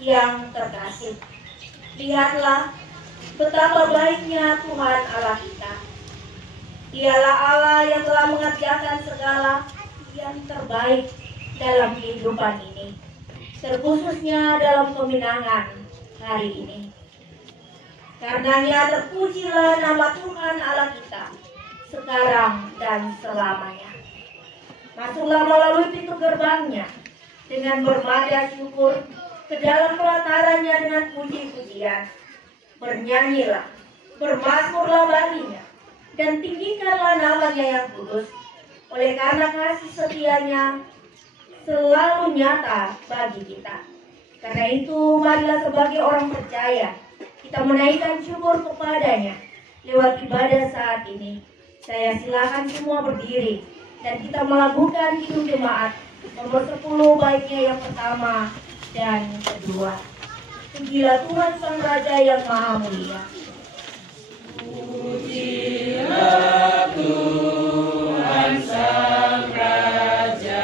yang terkasih, lihatlah betapa baiknya Tuhan Allah kita. Dialah Allah yang telah mengerjakan segala yang terbaik dalam kehidupan ini, terkhususnya dalam kemenangan hari ini. Karenanya terpujilah nama Tuhan Allah kita sekarang dan selamanya. Masuklah melalui pintu gerbangnya dengan bermada syukur, ke dalam pelatarannya dengan puji-pujian. Bernyanyilah, bermazmurlah baginya, dan tinggikanlah namanya yang kudus, oleh karena kasih setianya selalu nyata bagi kita. Karena itu, marilah sebagai orang percaya kita menaikkan syukur kepadanya lewat ibadah saat ini. Saya silakan semua berdiri dan kita melakukan Kidung Jemaat nomor 10 baiknya yang pertama dan kedua. Pujilah Tuhan Sang Raja yang Maha Mulia. Pujilah Tuhan Sang Raja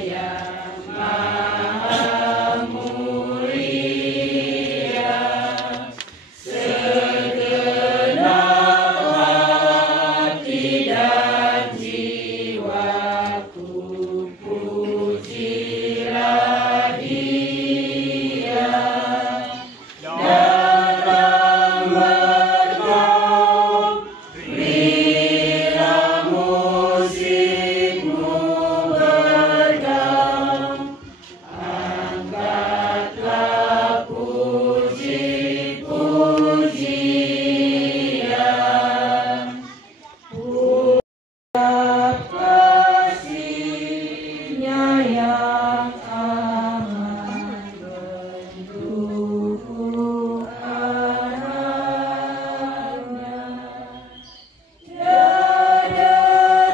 yang Maha Mulia. Segenap hati dan jiwaku, pujilah Dia. Dalam bergaul, berilah musikmu bergaul. Angkatlah puji-pujian. Pujilah kasih-Nya yang amat mendukung anaknya. Tiada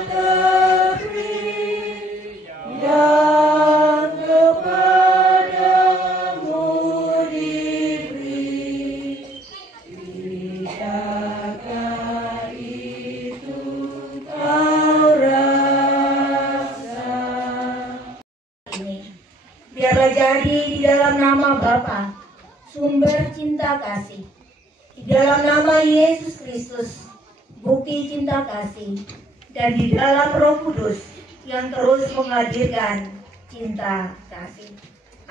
terpilih yang kepadamu diberi. Bisakah itu kau rasa? Ini biarlah jadi di dalam nama Bapa, sumber cinta kasih, di dalam nama Yesus Kristus, bukti cinta kasih, dan di dalam Roh Kudus yang terus menghadirkan cinta kasih.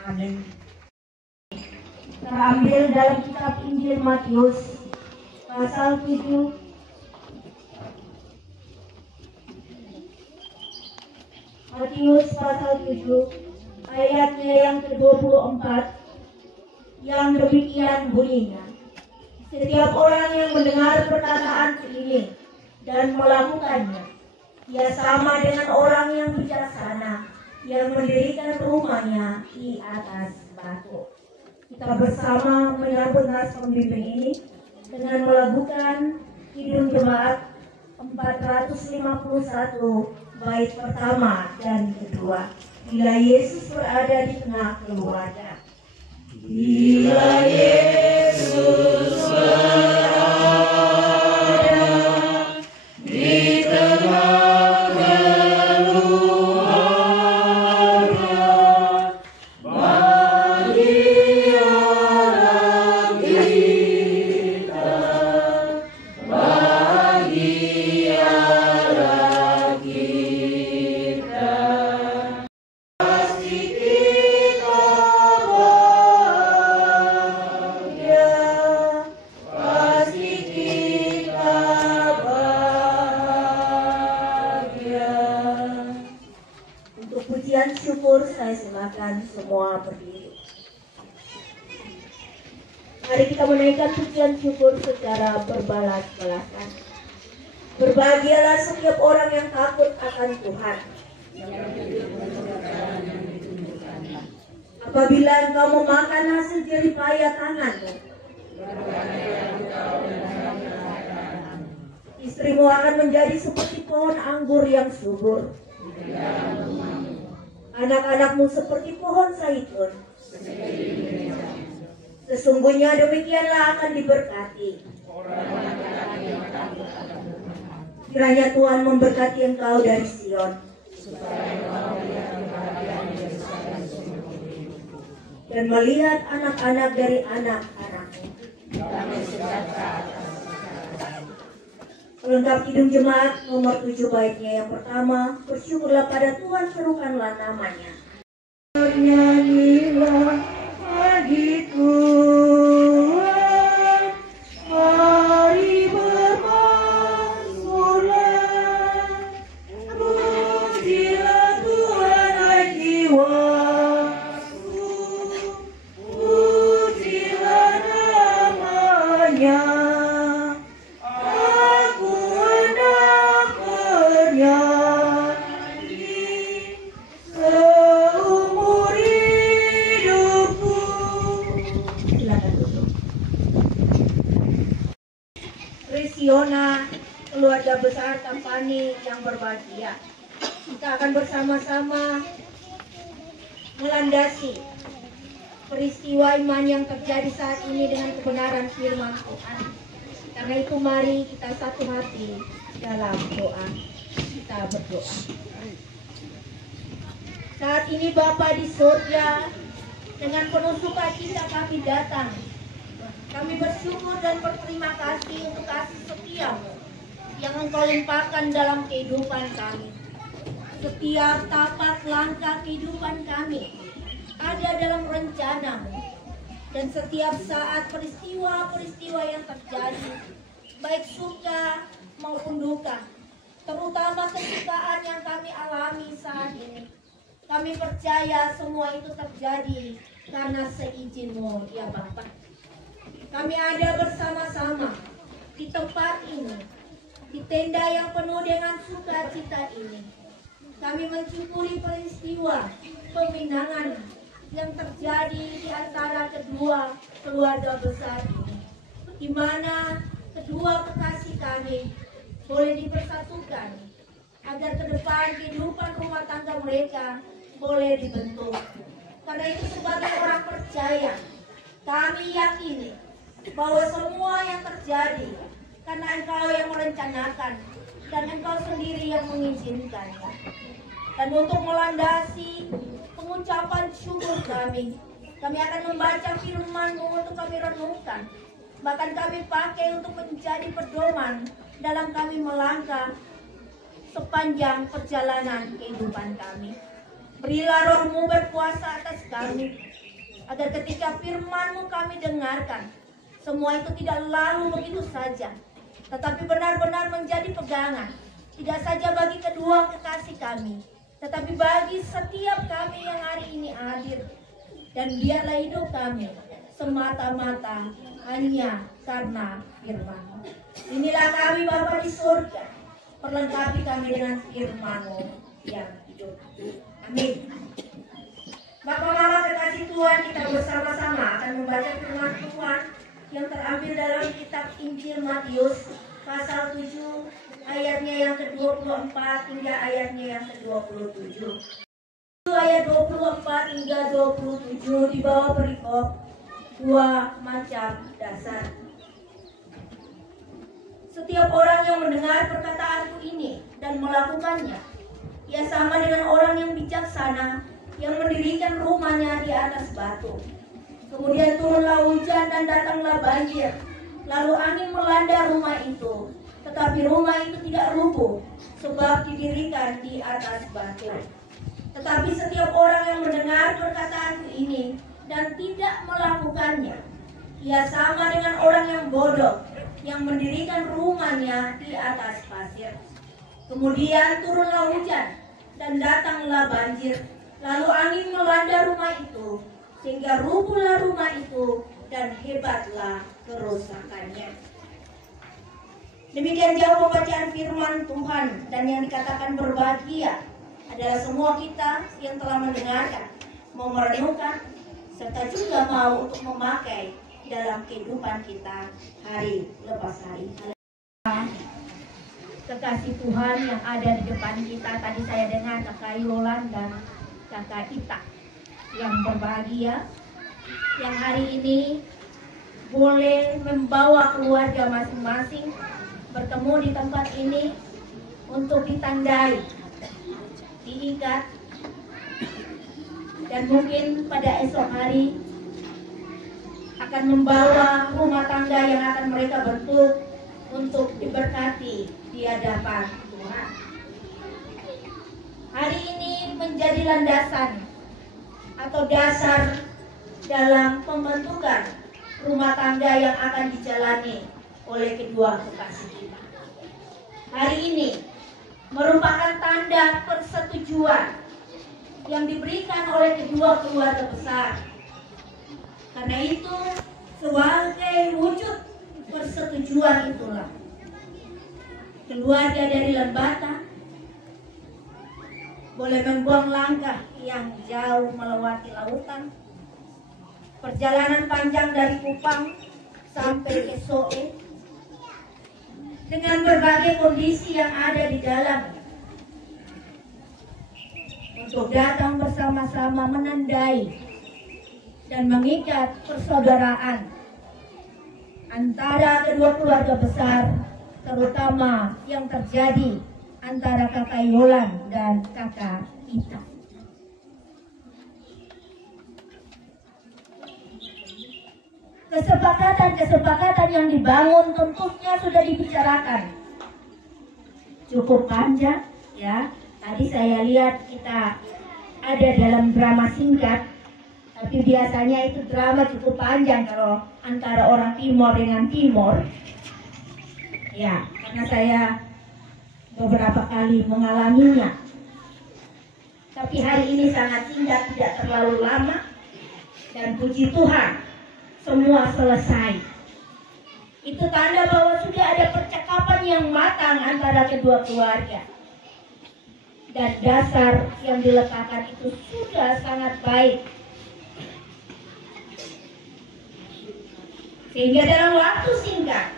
Amin. Terambil dalam kitab Injil Matius pasal 7 Matius pasal 7 ayatnya yang ke-24 yang demikian bunyinya. Setiap orang yang mendengar perkataan ini dan melakukannya, ia sama dengan orang yang bijaksana yang mendirikan rumahnya di atas batu. Kita bersama menyambut nas pembimbing ini dengan melakukan Kidung Jemaat 451 bait pertama dan kedua. Bila Yesus berada di tengah keluarga. Bila Yesus berada di tengah keluarga, bahagialah kita, bahagialah kita. Pasti kita bahagia, pasti kita bahagia. Untuk pujian syukur saya silakan semua berdiri. Mari kita menaikkan pujian syukur secara berbalas-balasan. Berbahagialah setiap orang yang takut akan Tuhan. Apabila engkau memakan hasil jerih payah tanganmu, istrimu akan menjadi seperti pohon anggur yang subur. Anak-anakmu seperti pohon zaitun. Sesungguhnya demikianlah akan diberkati. Kiranya Tuhan memberkati engkau dari Sion. dan melihat anak-anak dari anak-anakmu. Pelengkap Kidung Jemaat nomor 7 baitnya yang pertama, bersyukurlah pada Tuhan, serukanlah namanya. Bernyanyilah bagi Tuhan, mari bermazmurlah, pujilah Tuhan hai jiwaku, pujilah namanya. Aku hendak bernyanyi seumur hidupku. Silakan duduk. Krisiona, keluarga besar Tampani yang berbahagia, kita akan bersama-sama melandasi peristiwa iman yang terjadi saat ini dengan kebenaran firman Tuhan. Karena itu mari kita satu hati dalam doa. Kita berdoa. Saat ini Bapa di surga, dengan penuh sukacita kami datang. Kami bersyukur dan berterima kasih untuk kasih setia-Mu yang Engkau limpahkan dalam kehidupan kami. Setiap tapak langkah kehidupan kami ada dalam rencana-Mu. Dan setiap saat peristiwa-peristiwa yang terjadi, baik suka maupun duka, terutama kesukaan yang kami alami saat ini, kami percaya semua itu terjadi karena seizin-Mu, ya Bapa. Kami ada bersama-sama di tempat ini, di tenda yang penuh dengan sukacita ini. Kami mensyukuri peristiwa peminangan yang terjadi di antara kedua keluarga besar ini, di mana kedua kekasih kami boleh dipersatukan agar ke depan kehidupan rumah tangga mereka boleh dibentuk. Karena itu sebagai orang percaya, kami yakini bahwa semua yang terjadi karena Engkau yang merencanakan dan Engkau sendiri yang mengizinkannya. Dan untuk melandasi pengucapan syukur kami akan membaca firman-Mu untuk kami renungkan. Bahkan kami pakai untuk menjadi pedoman dalam kami melangkah sepanjang perjalanan kehidupan kami. Berilah Roh-Mu berkuasa atas kami, agar ketika firman-Mu kami dengarkan, semua itu tidak lalu begitu saja, tetapi benar-benar menjadi pegangan, tidak saja bagi kedua kekasih kami, tetapi bagi setiap kami yang hari ini hadir. Dan biarlah hidup kami semata-mata hanya karena firman-Mu. Inilah kami Bapa di surga, perlengkapi kami dengan firman-Mu yang hidup. Amin. Bapak-bapak kekasih Tuhan, kita bersama-sama akan membaca firman Tuhan yang terambil dalam kitab Injil Matius pasal 7 ayatnya yang ke-24 hingga ayatnya yang ke-27. Ayat 24 hingga 27 di bawah perikop dua macam dasar. Setiap orang yang mendengar perkataanku ini dan melakukannya, ia sama dengan orang yang bijaksana yang mendirikan rumahnya di atas batu. Kemudian turunlah hujan dan datanglah banjir, lalu angin melanda rumah itu. Tetapi rumah itu tidak rubuh, sebab didirikan di atas batu. Tetapi setiap orang yang mendengar perkataan ini dan tidak melakukannya, ia sama dengan orang yang bodoh yang mendirikan rumahnya di atas pasir. Kemudian turunlah hujan dan datanglah banjir, lalu angin melanda rumah itu, sehingga rubuhlah rumah itu dan hebatlah kerusakannya. Demikian jauh pembacaan firman Tuhan, dan yang dikatakan berbahagia adalah semua kita yang telah mendengarkan, mau merenungkan, serta juga mau untuk memakai dalam kehidupan kita hari lepas hari. Kekasih Tuhan yang ada di depan kita, tadi saya dengar Kakak Yolan dan Kakak Ita yang berbahagia, yang hari ini boleh membawa keluarga masing-masing bertemu di tempat ini untuk ditandai, diikat, dan mungkin pada esok hari akan membawa rumah tangga yang akan mereka bentuk untuk diberkati di hadapan Tuhan. Hari ini menjadi landasan atau dasar dalam pembentukan rumah tangga yang akan dijalani oleh kedua kekasih kita. Hari ini merupakan tanda persetujuan yang diberikan oleh kedua keluarga besar. Karena itu, sebagai wujud persetujuan itulah keluarga dari Lembata boleh membuang langkah yang jauh melewati lautan, perjalanan panjang dari Kupang sampai ke Soe, dengan berbagai kondisi yang ada di dalam, untuk datang bersama-sama menandai dan mengikat persaudaraan antara kedua keluarga besar, terutama yang terjadi antara kakak Yolan dan kakak Ita. Kesepakatan yang dibangun tentunya sudah dibicarakan cukup panjang, ya. Tadi saya lihat kita ada dalam drama singkat, tapi biasanya itu drama cukup panjang kalau antara orang Timor dengan Timor. Ya, karena saya beberapa kali mengalaminya. Tapi hari ini sangat singkat, tidak terlalu lama. Dan puji Tuhan, semua selesai. Itu tanda bahwa sudah ada percakapan yang matang antara kedua keluarga. Dan dasar yang diletakkan itu sudah sangat baik. Sehingga dalam waktu singkat,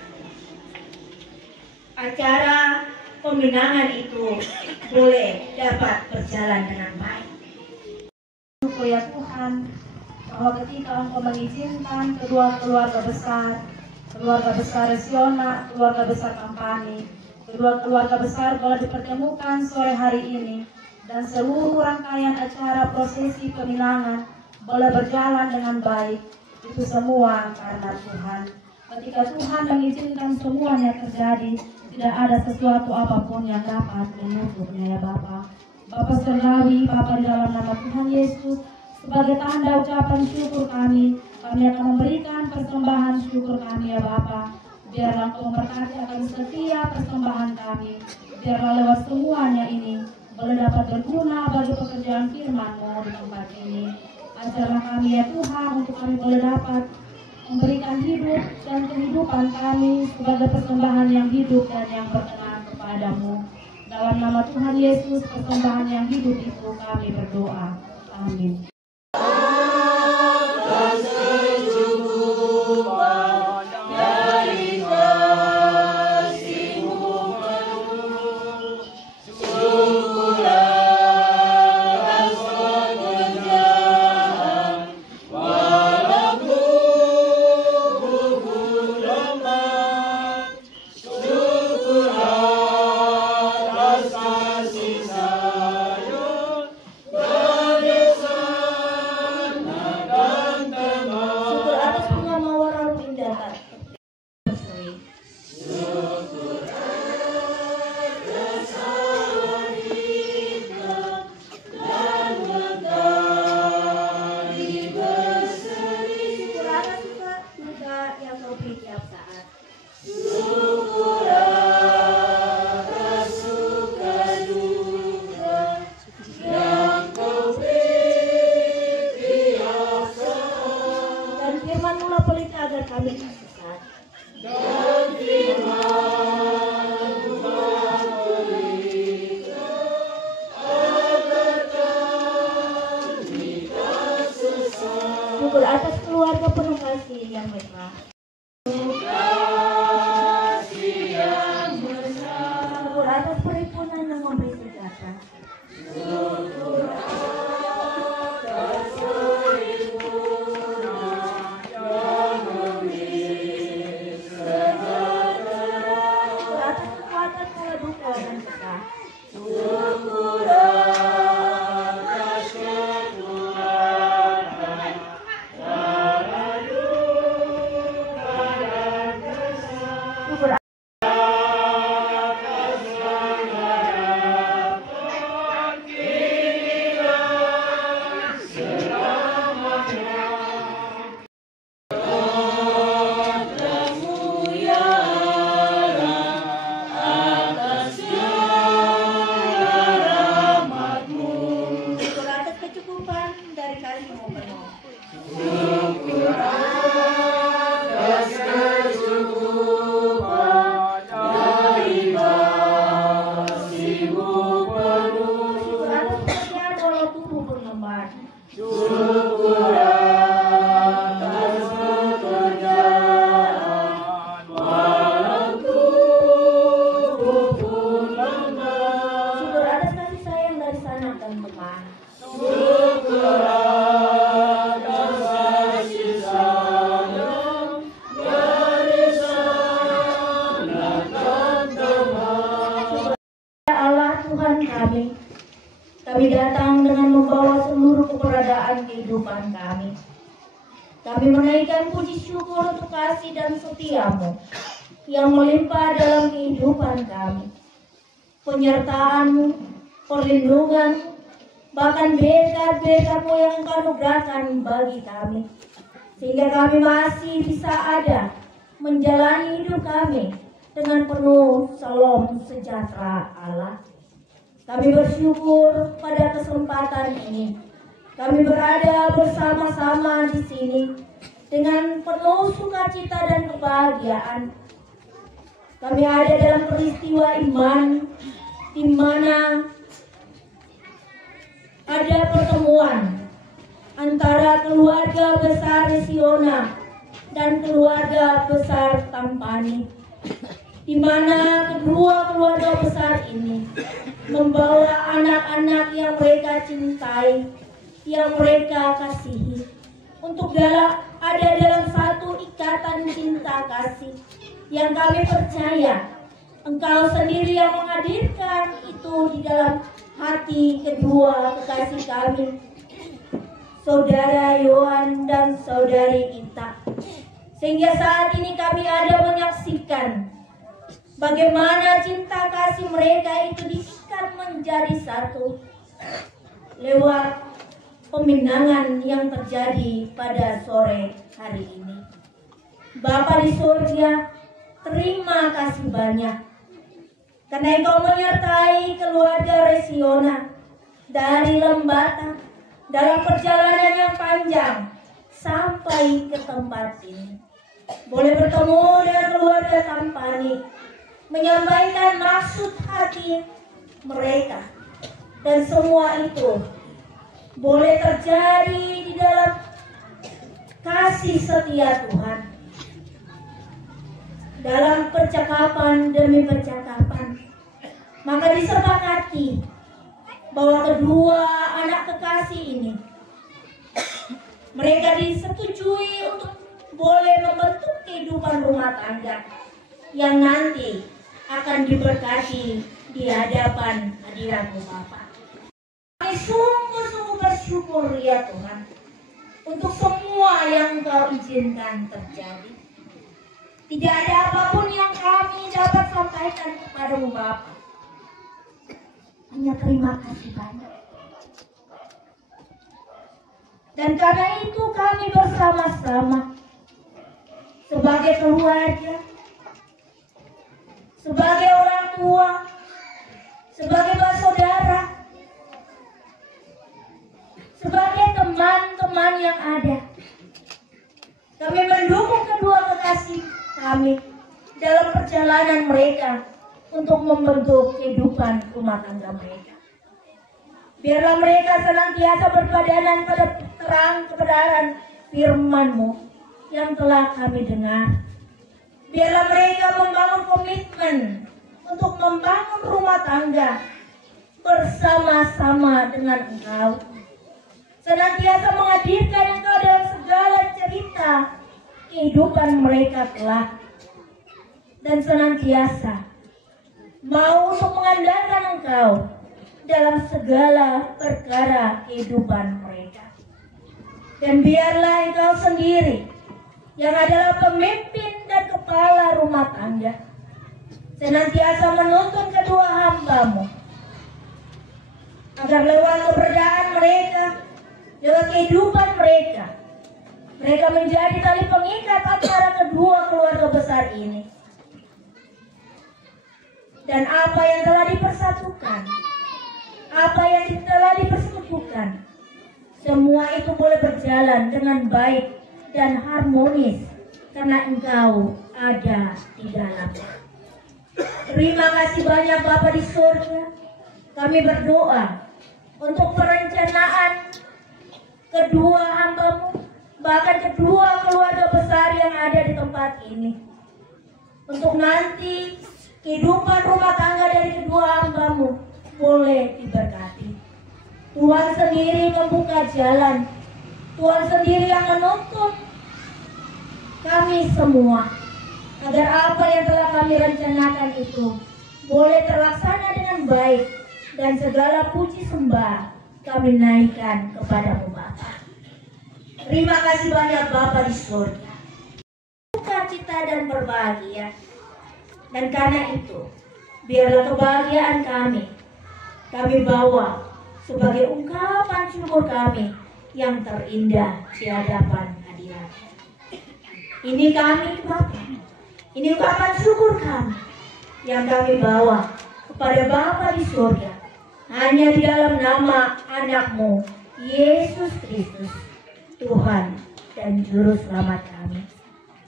acara peminangan itu boleh dapat berjalan dengan baik. Ya Tuhan, bahwa ketika Engkau mengizinkan kedua keluarga besar Resiona, keluarga besar Kampani, kedua keluarga besar boleh dipertemukan sore hari ini, dan seluruh rangkaian acara prosesi peminangan boleh berjalan dengan baik. Itu semua karena Tuhan. Ketika Tuhan mengizinkan semuanya terjadi, tidak ada sesuatu apapun yang dapat menutupnya, ya Bapa. Bapa Surgawi, Bapa di dalam nama Tuhan Yesus, sebagai tanda ucapan syukur kami akan memberikan persembahan syukur kami, ya Bapa. Biarlah Engkau memberkati akan setiap persembahan kami. Biarlah lewat semuanya ini boleh dapat berguna bagi pekerjaan firman-Mu di tempat ini. Ajarlah kami, ya Tuhan, untuk kami boleh dapat memberikan hidup dan kehidupan kami sebagai persembahan yang hidup dan yang berkenan kepadamu. Dalam nama Tuhan Yesus, persembahan yang hidup itu kami berdoa. Amin. Syukur atas keluarga penuh kasih yang besar. Syukur atas perhimpunan yang memberi sejahtera. Syukur atas kekuatan kala duka dan berkah. dalam kehidupan kami. Kami menaikkan puji syukur untuk kasih dan setia-Mu yang melimpah dalam kehidupan kami. Penyertaan-Mu, perlindungan-Mu, bahkan berkat-berkat-Mu yang Engkau anugerahkan bagi kami, sehingga kami masih bisa ada menjalani hidup kami dengan penuh salam sejahtera Allah. Kami bersyukur pada kesempatan ini. Kami berada bersama-sama di sini dengan penuh sukacita dan kebahagiaan. Kami ada dalam peristiwa iman di mana ada pertemuan antara keluarga besar Resiona dan keluarga besar Tampani, di mana kedua keluarga besar ini membawa anak-anak yang mereka cintai, yang mereka kasihi, untuk ada dalam satu ikatan cinta kasih yang kami percaya Engkau sendiri yang menghadirkan itu di dalam hati kedua kekasih kami, Saudara Yohan dan Saudari Ita. Sehingga saat ini kami ada menyaksikan bagaimana cinta kasih mereka itu diikat menjadi satu lewat peminangan yang terjadi pada sore hari ini. Bapa di surga, terima kasih banyak karena Engkau menyertai keluarga Resiona dari Lembata dalam perjalanan yang panjang sampai ke tempat ini. Boleh bertemu dengan keluarga Tampani, menyampaikan maksud hati mereka, dan semua itu boleh terjadi di dalam kasih setia Tuhan, dalam percakapan demi percakapan. Maka disepakati bahwa kedua anak kekasih ini, mereka disetujui untuk boleh membentuk kehidupan rumah tangga yang nanti akan diberkati di hadapan hadirat-Mu Bapa. Kami sungguh-sungguh bersyukur ya Tuhan untuk semua yang Engkau izinkan terjadi. Tidak ada apapun yang kami dapat sampaikan kepada-Mu Bapa, hanya terima kasih banyak. Dan karena itu kami bersama-sama sebagai keluarga, sebagai orang tua, sebagai saudara, sebagai teman-teman yang ada, kami mendukung kedua kekasih kami dalam perjalanan mereka untuk membentuk kehidupan rumah tangga mereka. Biarlah mereka senantiasa berpadanan pada terang kebenaran firman-Mu yang telah kami dengar. Biarlah mereka membangun komitmen untuk membangun rumah tangga bersama-sama dengan Engkau. Senantiasa menghadirkan Engkau dalam segala cerita kehidupan mereka kelak, dan senantiasa mau untuk mengandalkan Engkau dalam segala perkara kehidupan mereka. Dan biarlah Engkau sendiri yang adalah pemimpin dan kepala rumah tangga senantiasa menuntun kedua hamba-Mu agar lewat keberadaan mereka, lewat kehidupan mereka, mereka menjadi tali pengikat antara kedua keluarga besar ini. Dan apa yang telah dipersatukan, apa yang telah dipersekutukan, semua itu boleh berjalan dengan baik dan harmonis karena Engkau ada di dalamnya. Terima kasih banyak Bapa di surga. Kami berdoa untuk perencanaan kedua hamba-Mu, bahkan kedua keluarga besar yang ada di tempat ini, untuk nanti kehidupan rumah tangga dari kedua hamba-Mu boleh diberkati. Tuhan sendiri membuka jalan, Tuhan sendiri yang menuntun kami semua agar apa yang telah kami rencanakan itu boleh terlaksana dengan baik, dan segala puji sembah kami naikkan kepada-Mu Bapa. Terima kasih banyak Bapa di surga. Sukacita dan berbahagia. Dan karena itu, biarlah kebahagiaan kami bawa sebagai ungkapan syukur kami yang terindah di hadapan hadirat. Ini kami Bapa, ini ungkapan syukur kami yang kami bawa kepada Bapa di surga, hanya di dalam nama anak-Mu, Yesus Kristus, Tuhan dan Juru Selamat kami.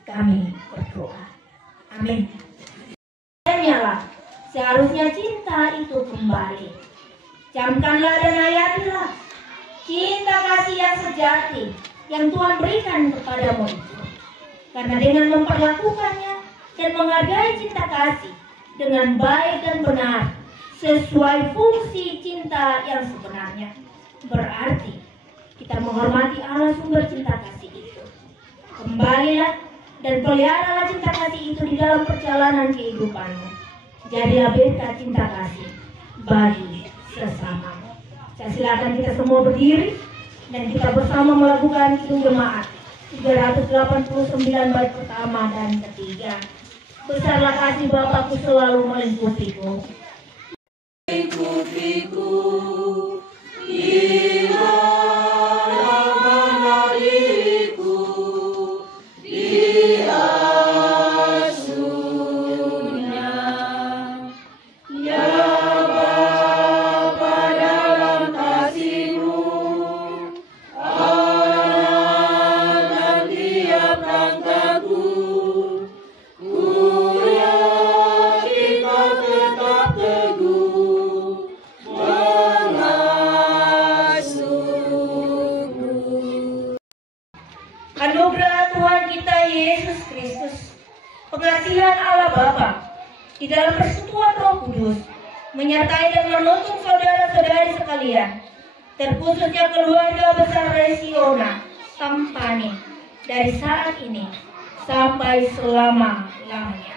Kami berdoa. Amin. Hanyalah seharusnya cinta itu kembali. Camkanlah dan hayatilah cinta kasih yang sejati yang Tuhan berikan kepadamu itu. Karena dengan memperlakukannya dan menghargai cinta kasih dengan baik dan benar sesuai fungsi cinta yang sebenarnya, berarti kita menghormati Allah sumber cinta kasih itu. Kembalilah dan peliharalah cinta kasih itu di dalam perjalanan kehidupanmu. Jadilah berkat cinta kasih bagi sesamamu. Saya silakan kita semua berdiri dan kita bersama melakukan kidung jemaat 389 bait pertama dan ketiga. Besarlah kasih Bapakku selalu melingkupiku. Melingkupiku, ialah menaliku, diasuhnya. Ya Bapa dalam kasih-Mu, Allah dan tiap langkahku, ku yakin Kau tetap teguh mengasuhku. Anugerah Tuhan kita Yesus Kristus, pengasihan Allah Bapa, di dalam persekutuan Roh Kudus, menyertai dan menuntun saudara-saudari sekalian, terkhususnya keluarga besar Resiona Tampani, dari saat ini sampai selama-lamanya.